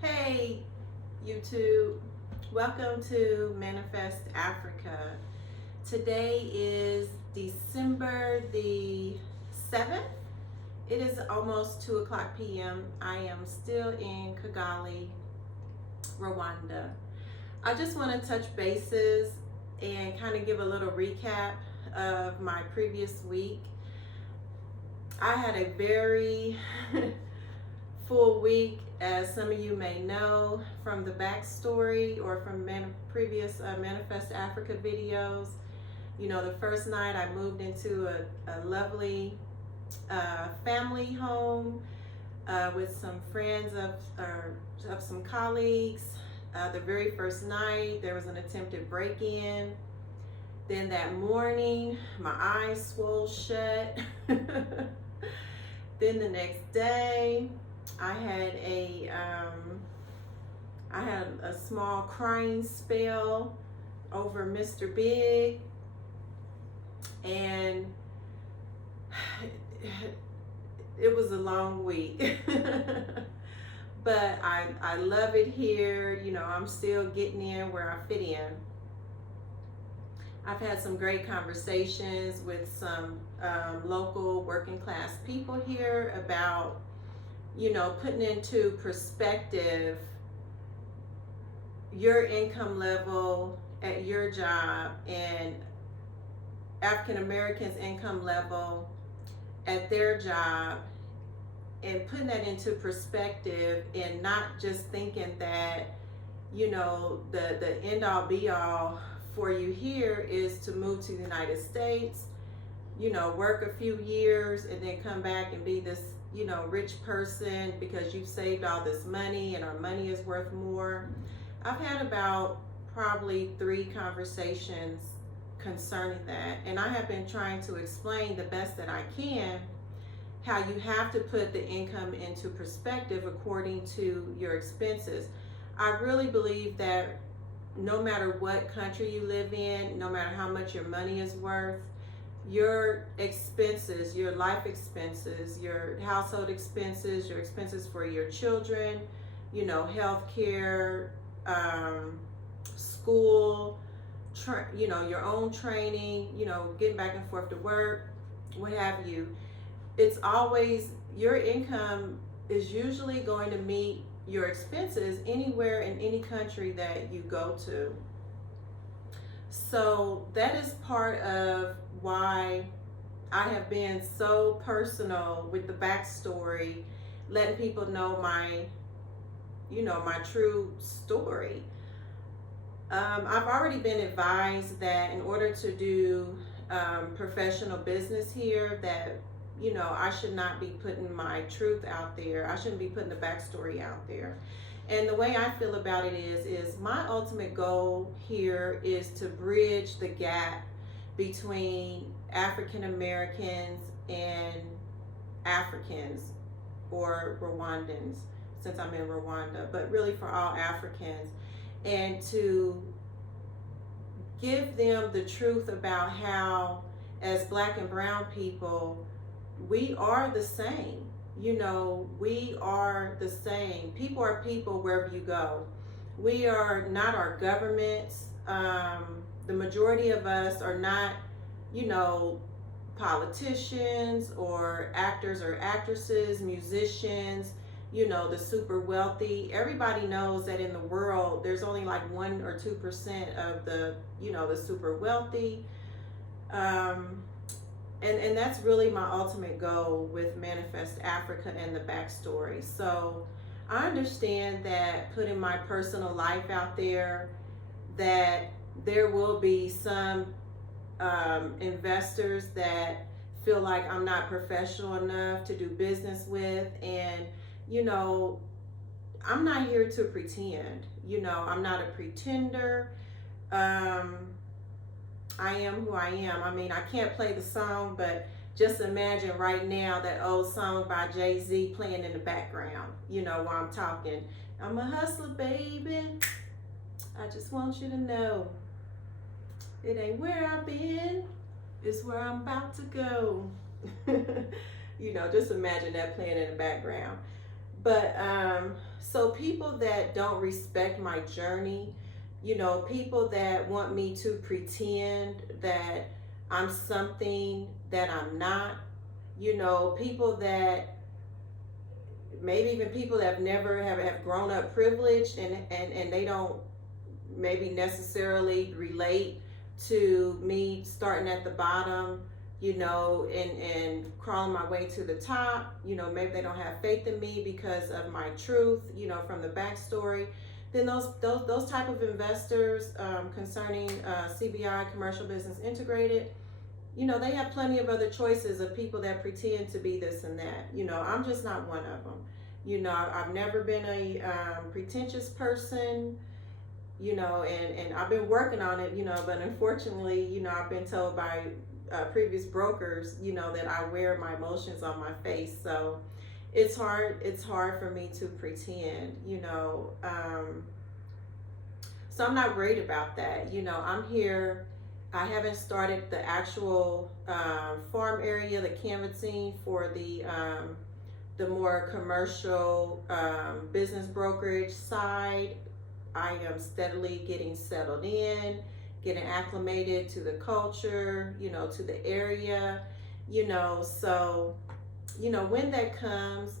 Hey, YouTube. Welcome to Manifest Africa. Today is December the 7th. It is almost 2 o'clock p.m. I am still in Kigali, Rwanda. I just want to touch bases and kind of give a little recap of my previous week. I had a very full week, as some of you may know from the backstory or from previous Manifest Africa videos. You know, the first night I moved into a lovely family home with some friends of some colleagues. The very first night there was an attempted break-in. Then that morning my eyes swole shut. Then the next day I had a small crying spell over Mr. Big, and it was a long week. But I love it here. You know, I'm still getting in where I fit in. I've had some great conversations with some local working class people here about, you know, putting into perspective your income level at your job and African Americans' income level at their job, and putting that into perspective and not just thinking that, you know, the end all be all for you here is to move to the United States, you know, work a few years and then come back and be this, you know, rich person because you've saved all this money and our money is worth more. I've had about probably 3 conversations concerning that, and I have been trying to explain the best that I can how you have to put the income into perspective according to your expenses. I really believe that no matter what country you live in, no matter how much your money is worth, your expenses, your life expenses, your household expenses, your expenses for your children, you know, health care, school, you know, your own training, you know, getting back and forth to work, what have you. It's always, your income is usually going to meet your expenses anywhere in any country that you go to. So that is part of why I have been so personal with the backstory, letting people know my, you know, my true story. I've already been advised that in order to do professional business here, that, you know, I should not be putting my truth out there. I shouldn't be putting the backstory out there. And the way I feel about it is my ultimate goal here is to bridge the gap between African Americans and Africans, or Rwandans, since I'm in Rwanda, but really for all Africans, and to give them the truth about how, as Black and brown people, we are the same. You know, we are the same. People are people wherever you go. We are not our governments. The majority of us are not, you know, politicians or actors or actresses, musicians, you know, the super wealthy. Everybody knows that in the world, there's only like 1 or 2% of the, you know, the super wealthy. And that's really my ultimate goal with Manifest Africa and the backstory. So I understand that putting my personal life out there, that there will be some investors that feel like I'm not professional enough to do business with. And, you know, I'm not here to pretend. You know, I'm not a pretender. I am who I am. I mean, I can't play the song, but just imagine right now that old song by Jay-Z playing in the background, you know, while I'm talking. I'm a hustler, baby. I just want you to know it ain't where I've been, it's where I'm about to go. You know, just imagine that playing in the background. But so people that don't respect my journey, people that want me to pretend that I'm something that I'm not, people that maybe even people that have grown up privileged, and they don't maybe necessarily relate to me starting at the bottom, and crawling my way to the top. Maybe they don't have faith in me because of my truth, from the backstory. Then those type of investors, concerning CBI, Commercial Business Integrated, they have plenty of other choices of people that pretend to be this and that. I'm just not one of them. I've never been a pretentious person, and I've been working on it, but unfortunately, I've been told by previous brokers, that I wear my emotions on my face. So it's hard for me to pretend, so I'm not worried about that. I'm here. I haven't started the actual farm area, the canvassing for the more commercial business brokerage side. I am steadily getting settled in, getting acclimated to the culture, to the area, so, when that comes,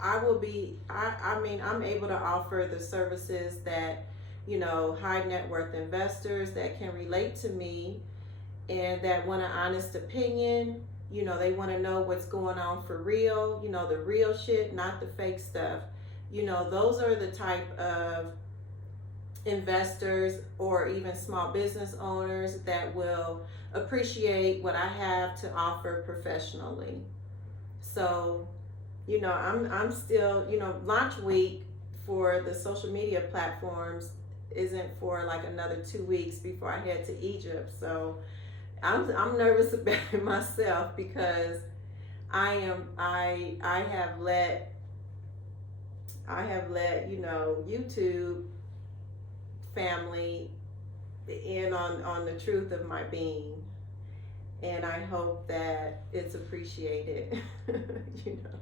I will be, I mean, I'm able to offer the services that, high net worth investors that can relate to me and that want an honest opinion. They want to know what's going on for real, the real shit, not the fake stuff. Those are the type of investors or even small business owners that will appreciate what I have to offer professionally. So, I'm still, launch week for the social media platforms isn't for like another 2 weeks before I head to Egypt. So I'm nervous about it myself because I have let YouTube family in on the truth of my being, and I hope that it's appreciated. you know.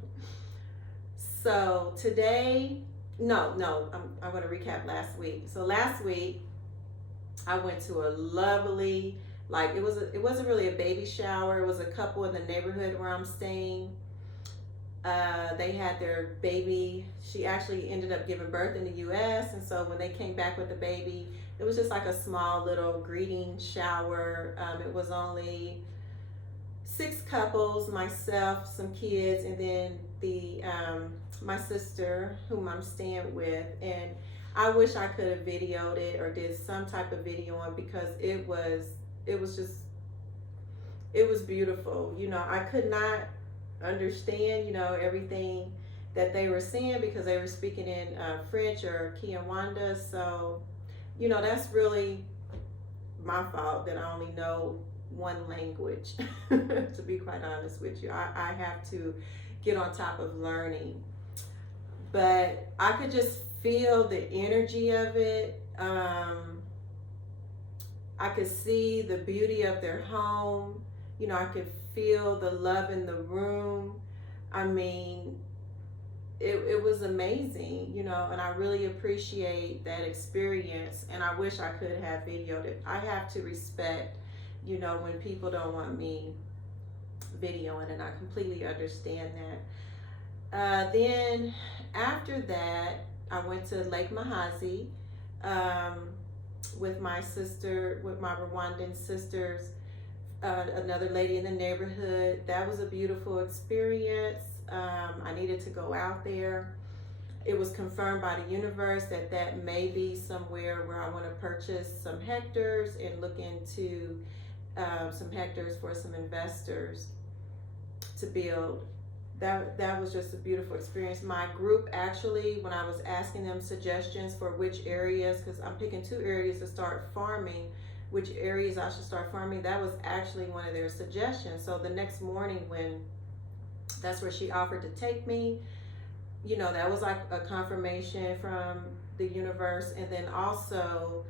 So today, I'm going to recap last week. So last week, I went to a lovely, it wasn't really a baby shower. It was a couple in the neighborhood where I'm staying. They had their baby. She actually ended up giving birth in the U.S. And so when they came back with the baby, it was just like a small little greeting shower. It was only 6 couples, myself, some kids, and then my sister, whom I'm staying with. And I wish I could have videoed it or did some type of video on, because it was beautiful. I could not understand, everything that they were saying because they were speaking in French or Kinyarwanda. So, that's really my fault that I only know one language, to be quite honest with you. I have to get on top of learning. But I could just feel the energy of it. I could see the beauty of their home. I could feel the love in the room. I mean, it was amazing, and I really appreciate that experience, and I wish I could have videoed it. I have to respect, when people don't want me videoing, and I completely understand that. Then after that, I went to Lake Mahazi with my Rwandan sisters, another lady in the neighborhood. That was a beautiful experience. I needed to go out there. It was confirmed by the universe that may be somewhere where I want to purchase some hectares and look into some hectares for some investors to build. That was just a beautiful experience. My group, actually, when I was asking them suggestions for which areas, because I'm picking 2 areas to start farming, which areas I should start farming, that was actually one of their suggestions. So the next morning, when that's where she offered to take me, that was like a confirmation from the universe. And then also,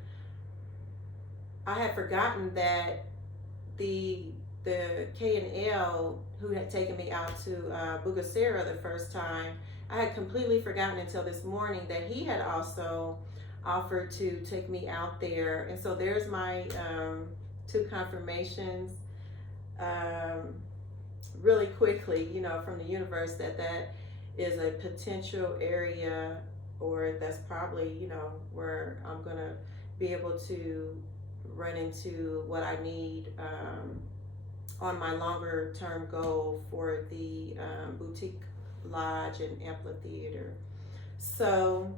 I had forgotten that the K&L who had taken me out to Bugasera the first time, I had completely forgotten until this morning that he had also offered to take me out there. And so there's my two confirmations, um, really quickly, from the universe, that is a potential area, or that's probably, where I'm going to be able to run into what I need on my longer term goal for the boutique lodge and amphitheater. So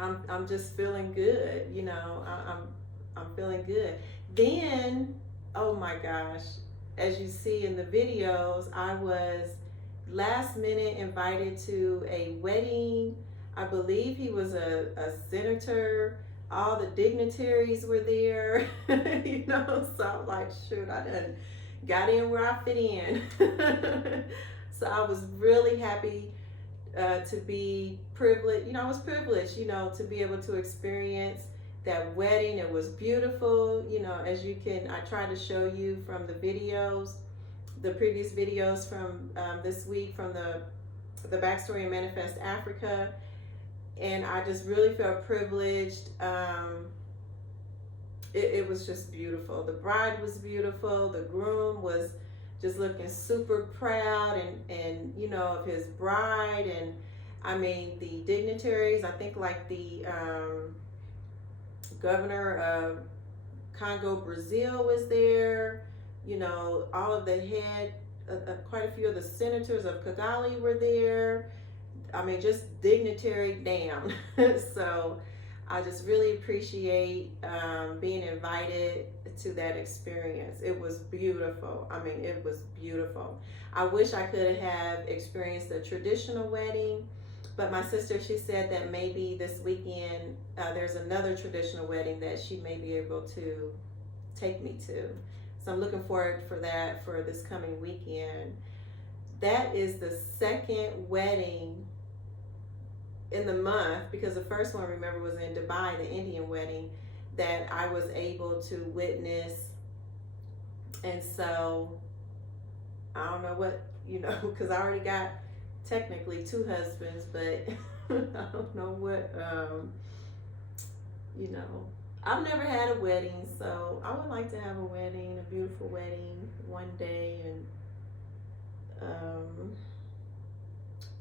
I'm just feeling good, I'm feeling good. Then, oh my gosh, as you see in the videos, I was last minute invited to a wedding. I believe he was a senator. All the dignitaries were there, so I'm like, shoot, I done got in where I fit in. So I was really happy to be privileged. I was privileged, to be able to experience that wedding. It was beautiful. As I tried to show you from the videos, the previous videos from this week, from the backstory in Manifest Africa. And I just really felt privileged. It was just beautiful. The bride was beautiful. The groom was just looking super proud and of his bride. And I mean, the dignitaries, I think like the governor of Congo, Brazil was there. All of the head, quite a few of the senators of Kigali were there. I mean, just dignitary damn. So I just really appreciate being invited to that experience. It was beautiful. I mean, it was beautiful. I wish I could have experienced a traditional wedding, but my sister, she said that maybe this weekend there's another traditional wedding that she may be able to take me to. So I'm looking forward for that for this coming weekend. That is the second wedding in the month, because the first one, remember, was in Dubai, the Indian wedding, that I was able to witness. And so I don't know what, because I already got technically two husbands, but I don't know what, I've never had a wedding, so I would like to have a wedding, a beautiful wedding one day, and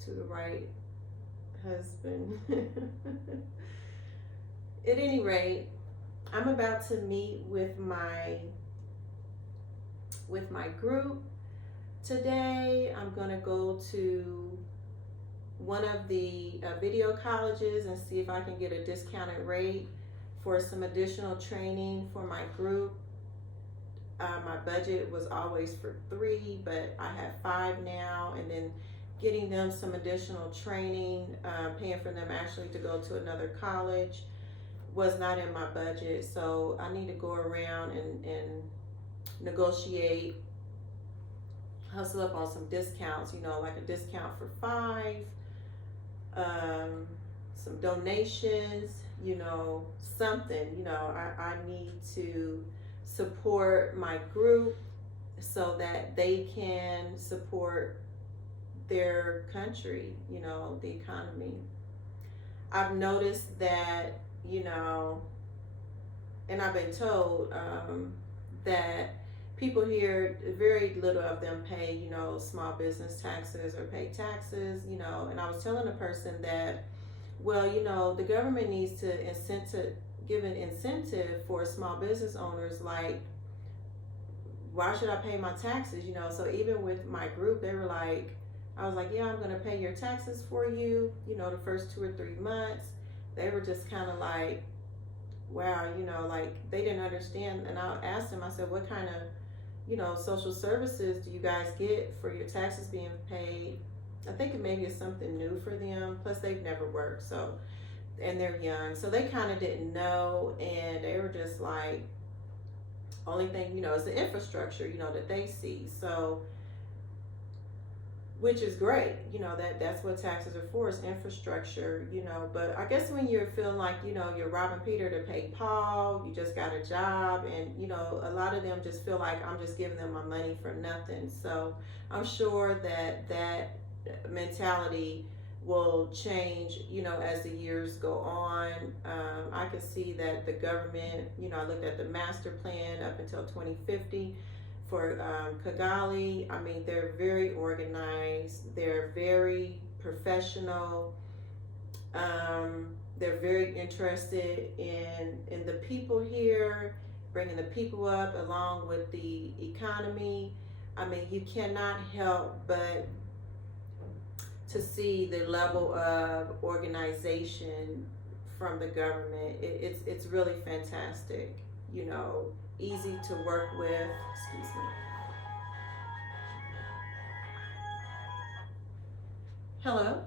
to the right husband. At any rate, I'm about to meet with my group today. I'm gonna go to one of the video colleges and see if I can get a discounted rate for some additional training for my group. My budget was always for 3, but I have 5 now, and then getting them some additional training, paying for them actually to go to another college was not in my budget. So I need to go around and negotiate, hustle up on some discounts, like a discount for 5, some donations, something. I need to support my group so that they can support their country, the economy. I've noticed that, and I've been told that people here, very little of them pay, small business taxes or pay taxes, and I was telling a person that, well, the government needs to give an incentive for small business owners, like, why should I pay my taxes, So even with my group, they were like, I was like, yeah, I'm going to pay your taxes for you, the first 2 or 3 months. They were just kind of like, wow, like they didn't understand. And I asked them, I said, what kind of, social services do you guys get for your taxes being paid? I think it maybe is something new for them. Plus they've never worked. So, and they're young. So they kind of didn't know. And they were just like, only thing, is the infrastructure, that they see. So, which is great, that's what taxes are for, is infrastructure, but I guess when you're feeling like, you're robbing Peter to pay Paul, you just got a job, and, a lot of them just feel like I'm just giving them my money for nothing. So I'm sure that mentality will change, as the years go on. I can see that the government, I looked at the master plan up until 2050 for Kigali. I mean, they're very organized, they're very professional, they're very interested in the people here, bringing the people up along with the economy. I mean, you cannot help but to see the level of organization from the government. It's really fantastic, easy to work with. Excuse me. Hello?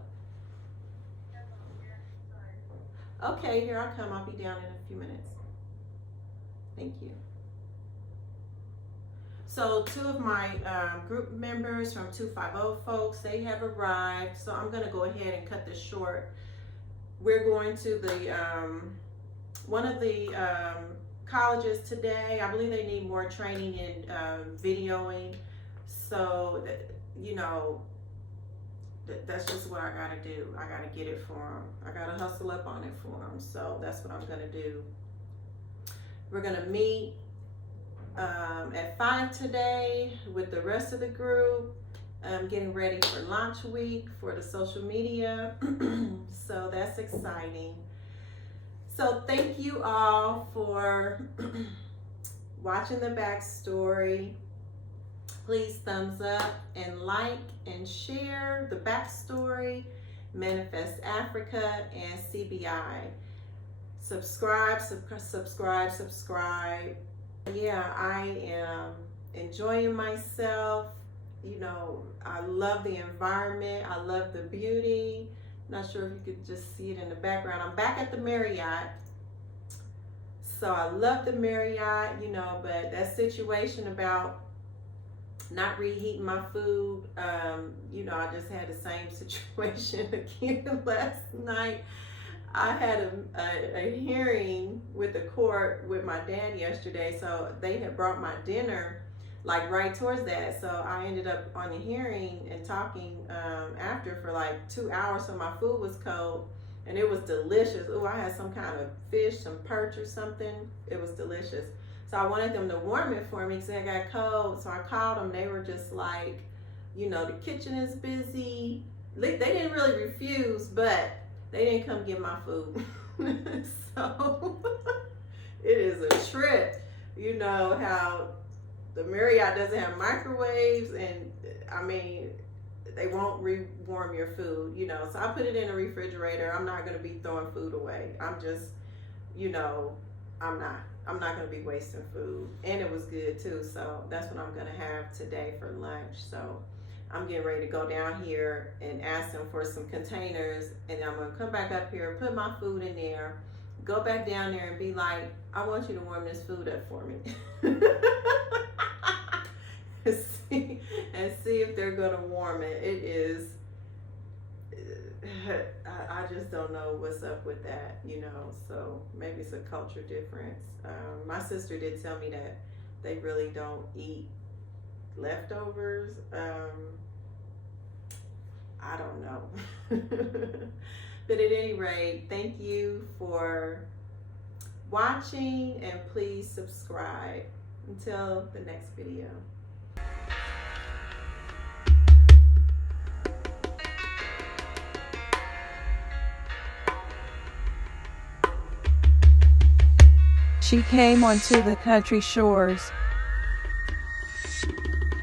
Okay, here I come. I'll be down in a few minutes. Thank you. So 2 of my group members from 250 folks, they have arrived. So I'm going to go ahead and cut this short. We're going to the one of the colleges today. I believe they need more training in videoing. So that's just what I got to do. I got to get it for them. I got to hustle up on it for them. So that's what I'm going to do. We're going to meet at 5 today with the rest of the group. I'm getting ready for launch week for the social media. So that's exciting. So thank you all for watching the backstory. Please thumbs up and like and share the backstory, Manifest Africa and CBI. Subscribe. Yeah, I am enjoying myself. I love the environment. I love the beauty. Not sure if you could just see it in the background. I'm back at the Marriott. So I love the Marriott, but that situation about not reheating my food, I just had the same situation again last night. I had a hearing with the court with my dad yesterday, so they had brought my dinner like right towards that. So I ended up on the hearing and talking after for like 2 hours. So my food was cold and it was delicious. Oh, I had some kind of fish, some perch or something. It was delicious. So I wanted them to warm it for me because I got cold. So I called them. They were just like, the kitchen is busy. They didn't really refuse, but they didn't come get my food. So it is a trip. How the Marriott doesn't have microwaves, and I mean, they won't warm your food, So I put it in a refrigerator. I'm not going to be throwing food away. I'm just, I'm not going to be wasting food. And it was good too. So that's what I'm going to have today for lunch. So I'm getting ready to go down here and ask them for some containers, and I'm going to come back up here, put my food in there, go back down there and be like, I want you to warm this food up for me. and see if they're going to warm it. It is, I just don't know what's up with that, so maybe it's a culture difference. My sister did tell me that they really don't eat leftovers. I don't know. But at any rate, thank you for watching, and please subscribe. Until the next video. She came onto the country shores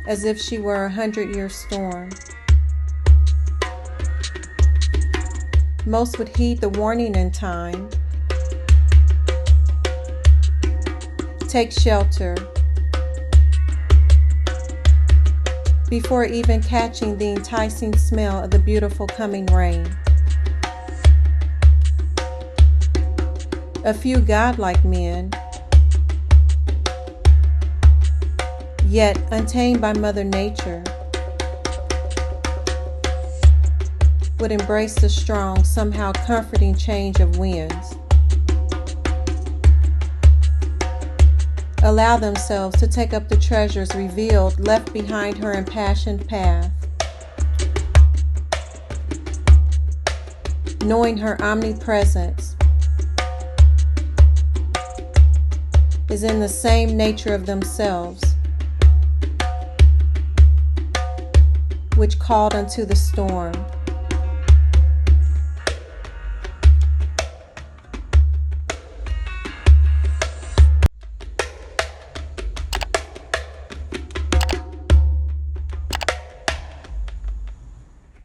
as if she were 100-year storm. Most would heed the warning in time, take shelter, before even catching the enticing smell of the beautiful coming rain. A few godlike men, yet untamed by Mother Nature, would embrace the strong, somehow comforting change of winds. Allow themselves to take up the treasures revealed, left behind her impassioned path. knowing her omnipresence is in the same nature of themselves, which called unto the storm.